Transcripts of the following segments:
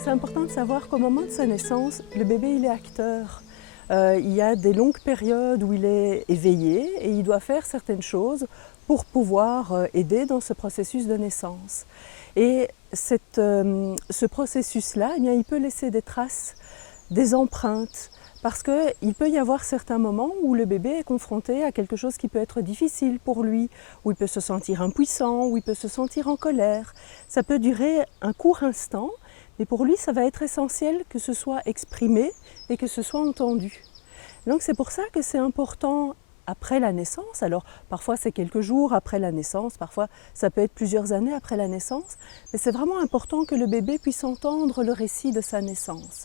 C'est important de savoir qu'au moment de sa naissance, le bébé il est acteur. Il y a des longues périodes où il est éveillé et il doit faire certaines choses pour pouvoir aider dans ce processus de naissance. Et ce processus-là, eh bien, il peut laisser des traces, des empreintes, parce qu'il peut y avoir certains moments où le bébé est confronté à quelque chose qui peut être difficile pour lui, où il peut se sentir impuissant, où il peut se sentir en colère. Ça peut durer un court instant, mais pour lui, ça va être essentiel que ce soit exprimé et que ce soit entendu. Donc c'est pour ça que c'est important après la naissance. Alors parfois c'est quelques jours après la naissance, parfois ça peut être plusieurs années après la naissance, mais c'est vraiment important que le bébé puisse entendre le récit de sa naissance.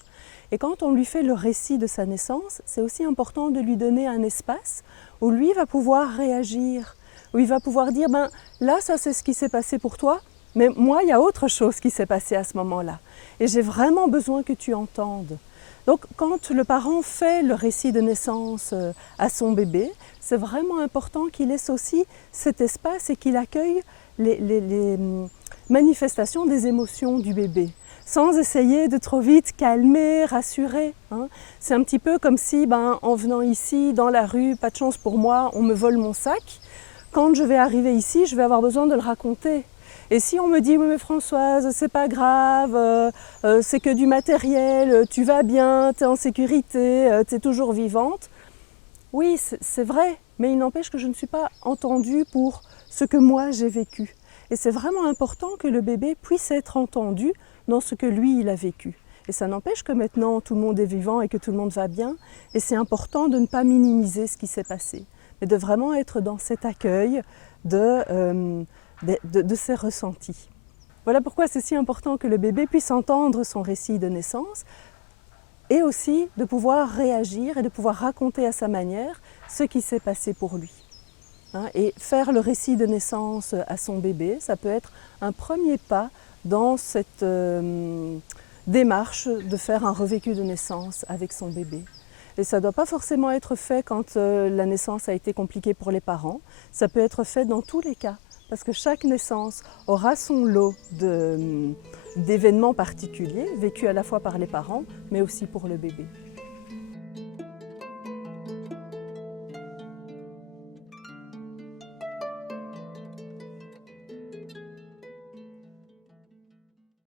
Et quand on lui fait le récit de sa naissance, c'est aussi important de lui donner un espace où lui va pouvoir réagir, où il va pouvoir dire ben là ça c'est ce qui s'est passé pour toi, mais moi il y a autre chose qui s'est passé à ce moment-là et j'ai vraiment besoin que tu entendes. Donc quand le parent fait le récit de naissance à son bébé, c'est vraiment important qu'il laisse aussi cet espace et qu'il accueille les manifestations des émotions du bébé, sans essayer de trop vite calmer, rassurer. C'est un petit peu comme si, en venant ici, dans la rue, pas de chance pour moi, on me vole mon sac. Quand je vais arriver ici, je vais avoir besoin de le raconter. Et si on me dit, oui mais Françoise, c'est pas grave, c'est que du matériel, tu vas bien, tu es en sécurité, tu es toujours vivante. Oui, c'est vrai, mais il n'empêche que je ne suis pas entendue pour ce que moi j'ai vécu. Et c'est vraiment important que le bébé puisse être entendu dans ce que lui, il a vécu. Et ça n'empêche que maintenant, tout le monde est vivant et que tout le monde va bien. Et c'est important de ne pas minimiser ce qui s'est passé, mais de vraiment être dans cet accueil de ses ressentis. Voilà pourquoi c'est si important que le bébé puisse entendre son récit de naissance et aussi de pouvoir réagir et de pouvoir raconter à sa manière ce qui s'est passé pour lui. Et faire le récit de naissance à son bébé, ça peut être un premier pas dans cette démarche de faire un revécu de naissance avec son bébé. Et ça ne doit pas forcément être fait quand la naissance a été compliquée pour les parents, ça peut être fait dans tous les cas. Parce que chaque naissance aura son lot d'événements particuliers, vécus à la fois par les parents, mais aussi pour le bébé.